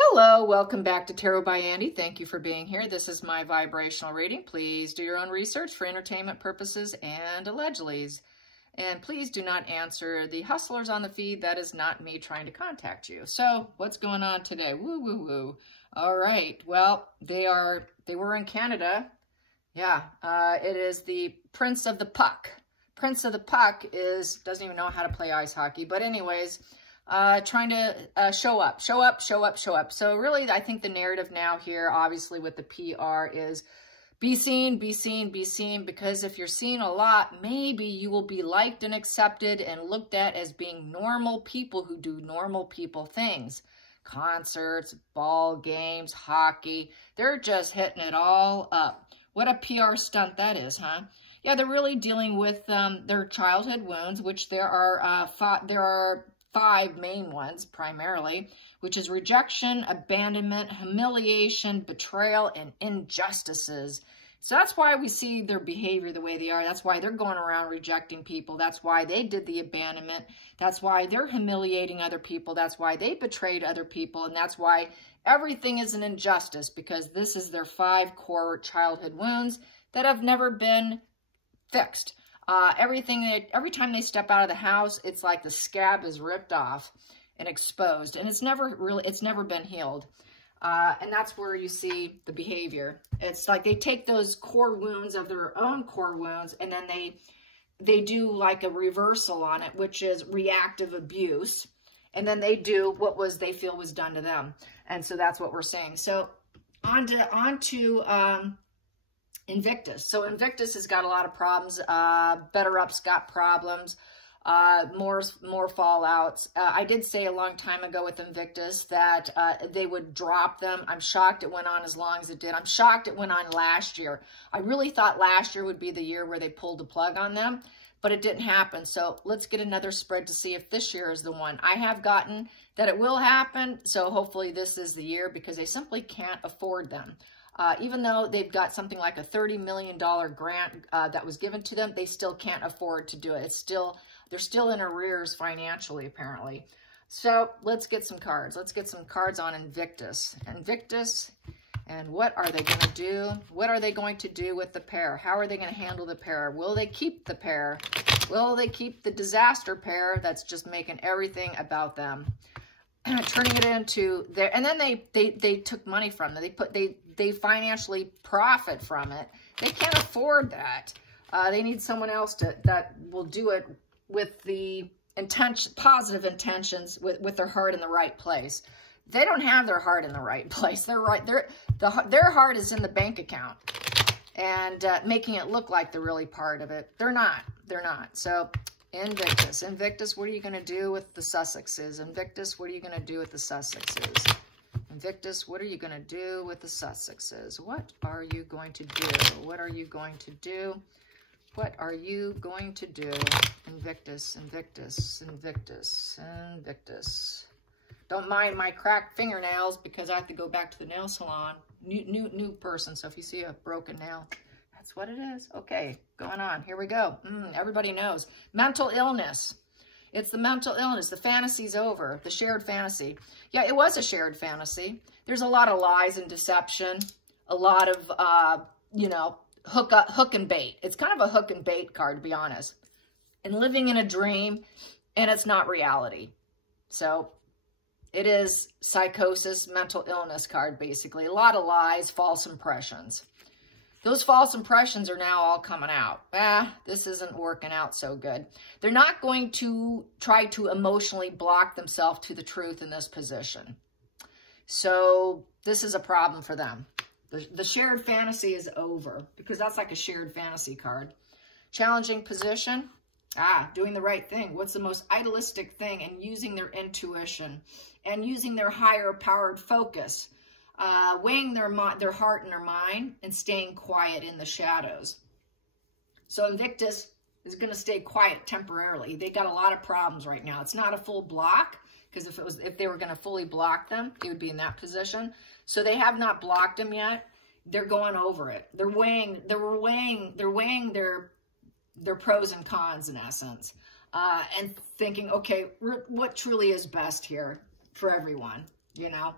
Hello, welcome back to Tarot by Andy. Thank you for being here. This is my vibrational reading. Please do your own research for entertainment purposes and allegedly. And please do not answer the hustlers on the feed. That is not me trying to contact you. So what's going on today? Woo, woo, woo. All right. Well, they were in Canada. Yeah, it is the Prince of the Puck. Prince of the Puck doesn't even know how to play ice hockey. But anyways, trying to show up. So really, I think the narrative now here, obviously with the PR, is be seen, be seen, be seen, because if you're seen a lot, maybe you will be liked and accepted and looked at as being normal people who do normal people things. Concerts, ball games, hockey, they're just hitting it all up. What a PR stunt that is, huh? Yeah, they're really dealing with their childhood wounds, which there are five main ones primarily, which is rejection, abandonment, humiliation, betrayal, and injustices. So that's why we see their behavior the way they are. That's why they're going around rejecting people. That's why they did the abandonment. That's why they're humiliating other people. That's why they betrayed other people. And that's why everything is an injustice, because this is their 5 core childhood wounds that have never been fixed. Every time they step out of the house, it's like the scab is ripped off and exposed, and it's never been healed. And that's where you see the behavior. It's like they take those core wounds of their own core wounds, and then they do like a reversal on it, which is reactive abuse. And then they do what they feel was done to them. And so that's what we're seeing. So on to Invictus. So Invictus has got a lot of problems. Better Up's got problems. More fallouts. I did say a long time ago with Invictus that they would drop them. I'm shocked it went on as long as it did. I'm shocked it went on last year. I really thought last year would be the year where they pulled the plug on them, but it didn't happen. So let's get another spread to see if this year is the one. I have gotten that it will happen, so hopefully this is the year, because they simply can't afford them. Even though they've got something like a $30 million grant that was given to them, they still can't afford to do it. They're still in arrears financially, apparently. So let's get some cards. Let's get some cards on Invictus. Invictus, and what are they going to do? What are they going to do with the pair? How are they going to handle the pair? Will they keep the pair? Will they keep the disaster pair that's just making everything about them? Turning it into their, and then they took money from them. They financially profit from it. They can't afford that. They need someone else that will do it with the positive intentions, with their heart in the right place. They don't have their heart in the right place. Their heart is in the bank account and making it look like they're really part of it. They're not. So Invictus. Invictus, what are you going to do with the Sussexes? Invictus, what are you going to do with the Sussexes? Invictus, what are you going to do with the Sussexes? What are you going to do? What are you going to do? What are you going to do? Invictus, Invictus, Invictus, Invictus. Don't mind my cracked fingernails, because I have to go back to the nail salon. New person, so if you see a broken nail, that's what it is. Okay, going on. Here we go. Everybody knows. Mental illness. It's the mental illness. The fantasy's over. The shared fantasy. Yeah, it was a shared fantasy. There's a lot of lies and deception. A lot of, hook and bait. It's kind of a hook and bait card, to be honest. And living in a dream, and it's not reality. So it is psychosis, mental illness card, basically. A lot of lies, false impressions. Those false impressions are now all coming out. This isn't working out so good. They're not going to try to emotionally block themselves to the truth in this position. So this is a problem for them. The shared fantasy is over, because that's like a shared fantasy card. Challenging position. Doing the right thing. What's the most idealistic thing? And using their intuition and using their higher powered focus. Weighing their heart and their mind, and staying quiet in the shadows. So Invictus is going to stay quiet temporarily. They got a lot of problems right now. It's not a full block, because if they were going to fully block them, it would be in that position. So they have not blocked them yet. They're going over it. They're weighing their pros and cons, in essence, and thinking, okay, what truly is best here for everyone, you know?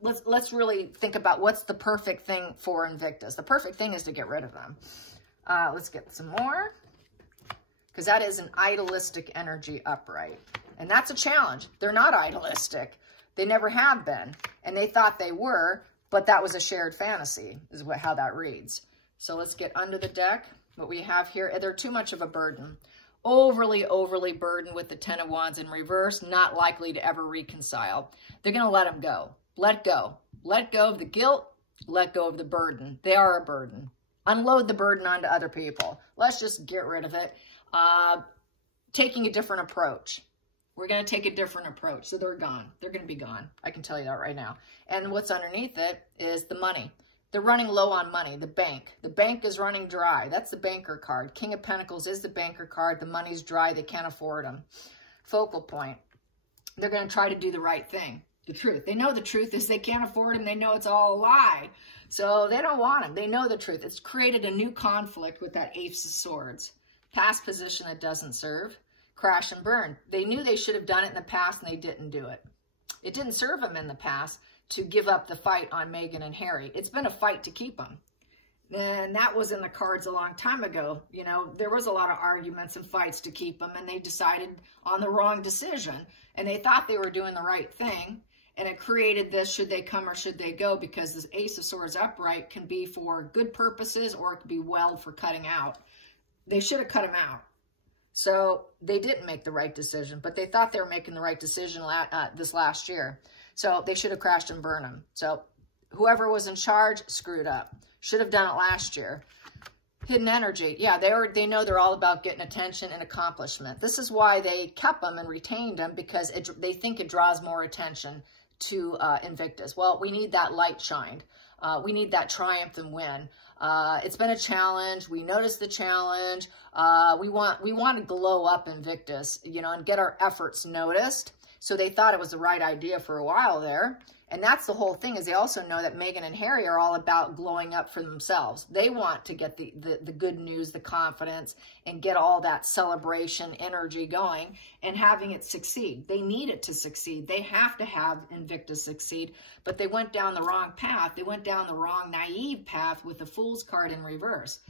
let's really think about what's the perfect thing for Invictus. The perfect thing is to get rid of them. Let's get some more, because that is an idealistic energy upright. And that's a challenge. They're not idealistic. They never have been. And they thought they were, but that was a shared fantasy, is how that reads. So let's get under the deck. What we have here, they're too much of a burden. Overly burdened with the Ten of Wands in reverse, not likely to ever reconcile. They're going to let them go. Let go. Let go of the guilt. Let go of the burden. They are a burden. Unload the burden onto other people. Let's just get rid of it. Taking a different approach. We're going to take a different approach. So they're gone. They're going to be gone. I can tell you that right now. And what's underneath it is the money. They're running low on money. The bank. The bank is running dry. That's the banker card. King of Pentacles is the banker card. The money's dry. They can't afford them. Focal point. They're going to try to do the right thing. The truth. They know the truth is they can't afford them. They know it's all a lie. So they don't want them. They know the truth. It's created a new conflict with that Ace of Swords. Past position that doesn't serve. Crash and burn. They knew they should have done it in the past and they didn't do it. It didn't serve them in the past to give up the fight on Meghan and Harry. It's been a fight to keep them. And that was in the cards a long time ago. You know, there was a lot of arguments and fights to keep them, and they decided on the wrong decision. And they thought they were doing the right thing. And it created this, should they come or should they go? Because this Ace of Swords upright can be for good purposes or it can be well for cutting out. They should have cut him out. So they didn't make the right decision, but they thought they were making the right decision this last year. So they should have crashed and burned him. So whoever was in charge screwed up. Should have done it last year. Hidden energy. Yeah, they know they're all about getting attention and accomplishment. This is why they kept them and retained them, because they think it draws more attention to Invictus. Well, we need that light shined. We need that triumph and win. It's been a challenge. We noticed the challenge. We want to glow up Invictus, you know, and get our efforts noticed. So they thought it was the right idea for a while there. And that's the whole thing, is they also know that Meghan and Harry are all about glowing up for themselves. They want to get the good news, the confidence, and get all that celebration energy going and having it succeed. They need it to succeed. They have to have Invictus succeed, but they went down the wrong path. They went down the wrong naive path with the Fool's card in reverse.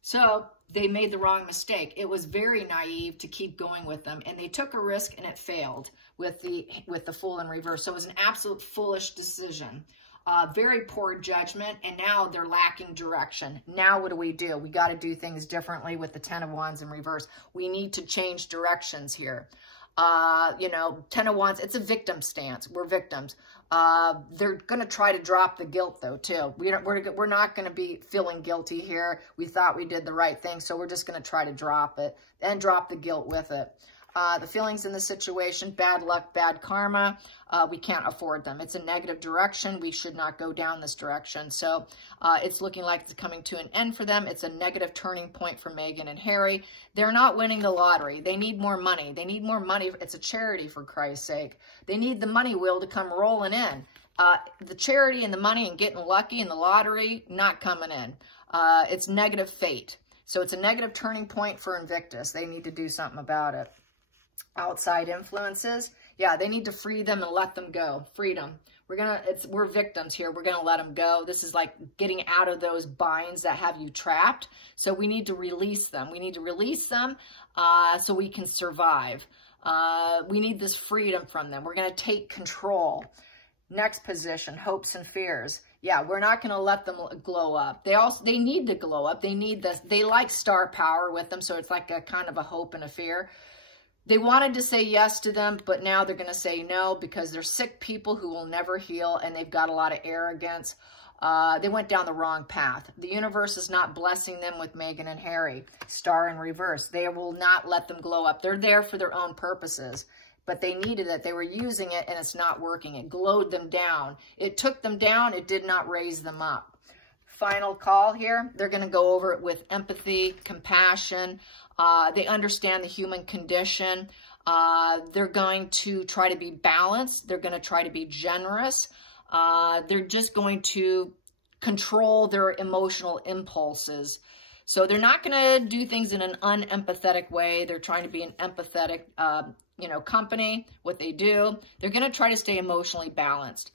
So they made the wrong mistake. It was very naive to keep going with them, and they took a risk and it failed with the Fool in reverse. So it was an absolute foolish decision. Very poor judgment, and now they're lacking direction. Now what do? We got to do things differently with the Ten of Wands in reverse. We need to change directions here. You know, Ten of Wands, it's a victim stance. We're victims. They're going to try to drop the guilt, though, too. We're not going to be feeling guilty here. We thought we did the right thing, so we're just going to try to drop it and drop the guilt with it. The feelings in the situation, bad luck, bad karma, we can't afford them. It's a negative direction. We should not go down this direction. So it's looking like it's coming to an end for them. It's a negative turning point for Meghan and Harry. They're not winning the lottery. They need more money. They need more money. It's a charity, for Christ's sake. They need the money wheel to come rolling in. The charity and the money and getting lucky in the lottery, not coming in. It's negative fate. So it's a negative turning point for Invictus. They need to do something about it. Outside influences, yeah, they need to free them and let them go. Freedom. We're victims here. We're gonna let them go. This is like getting out of those binds that have you trapped. So we need to release them. We need to release them so we can survive. We need this freedom from them. We're gonna take control. Next position, hopes and fears. Yeah, we're not going to let them glow up. They need to glow up. They need this. They like star power with them, so it's like a kind of a hope and a fear. They wanted to say yes to them, but now they're going to say no because they're sick people who will never heal, and they've got a lot of arrogance. They went down the wrong path. The universe is not blessing them with Meghan and Harry. Star in reverse. They will not let them glow up. They're there for their own purposes, but they needed it. They were using it, and it's not working. It glowed them down. It took them down. It did not raise them up. Final call here. They're going to go over it with empathy, compassion. They understand the human condition. They're going to try to be balanced. They're going to try to be generous. They're just going to control their emotional impulses. So they're not going to do things in an unempathetic way. They're trying to be an empathetic, company, what they do, they're going to try to stay emotionally balanced.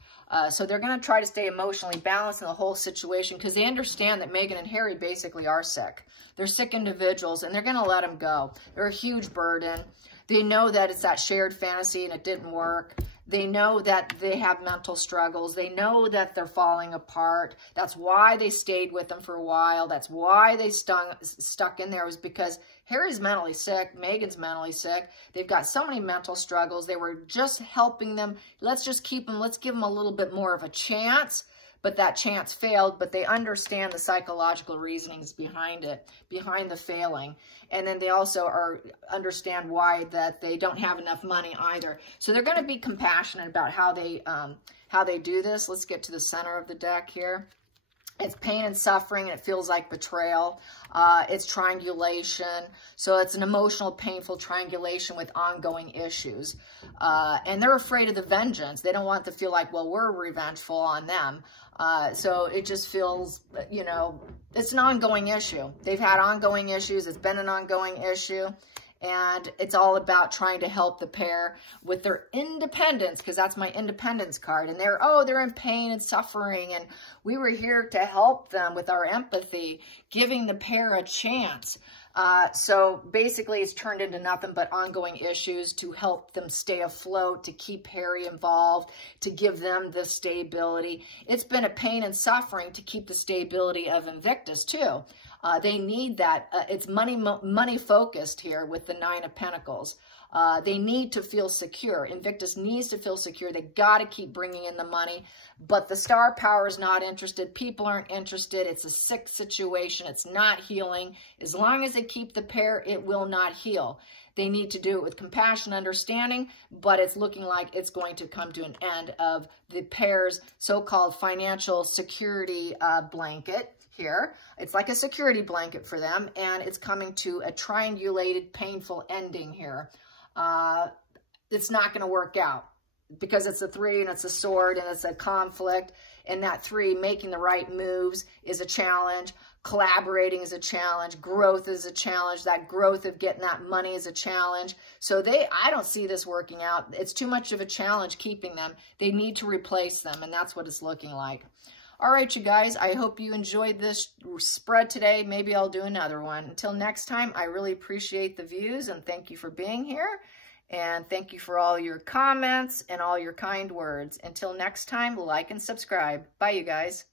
So they're going to try to stay emotionally balanced in the whole situation because they understand that Meghan and Harry basically are sick. They're sick individuals, and they're going to let them go. They're a huge burden. They know that it's that shared fantasy and it didn't work. They know that they have mental struggles. They know that they're falling apart. That's why they stayed with them for a while. That's why they stuck in there, was because Harry's mentally sick. Meghan's mentally sick. They've got so many mental struggles. They were just helping them. Let's just keep them. Let's give them a little bit more of a chance. But that chance failed, but they understand the psychological reasonings behind it, behind the failing. And then they also understand why that they don't have enough money either. So they're going to be compassionate about how they do this. Let's get to the center of the deck here. It's pain and suffering, and it feels like betrayal. It's triangulation. So it's an emotional, painful triangulation with ongoing issues. And they're afraid of the vengeance. They don't want to feel like, well, we're revengeful on them. So it just feels, it's an ongoing issue. They've had ongoing issues. It's been an ongoing issue. And it's all about trying to help the pair with their independence, because that's my independence card. And they're in pain and suffering. And we were here to help them with our empathy, giving the pair a chance. So basically it's turned into nothing but ongoing issues to help them stay afloat, to keep Harry involved, to give them the stability. It's been a pain and suffering to keep the stability of Invictus too. They need that. It's money focused here with the Nine of Pentacles. They need to feel secure. Invictus needs to feel secure. They got to keep bringing in the money, but the star power is not interested. People aren't interested. It's a sick situation. It's not healing. As long as they keep the pair, it will not heal. They need to do it with compassion, understanding, but it's looking like it's going to come to an end of the pair's so-called financial security blanket. Here, it's like a security blanket for them, and it's coming to a triangulated, painful ending here. It's not going to work out because it's a 3 and it's a sword and it's a conflict, and that 3, making the right moves, is a challenge. Collaborating is a challenge. Growth is a challenge. That growth of getting that money is a challenge. So I don't see this working out. It's too much of a challenge keeping them. They need to replace them, and that's what it's looking like. All right, you guys, I hope you enjoyed this spread today. Maybe I'll do another one. Until next time, I really appreciate the views, and thank you for being here. And thank you for all your comments and all your kind words. Until next time, like and subscribe. Bye, you guys.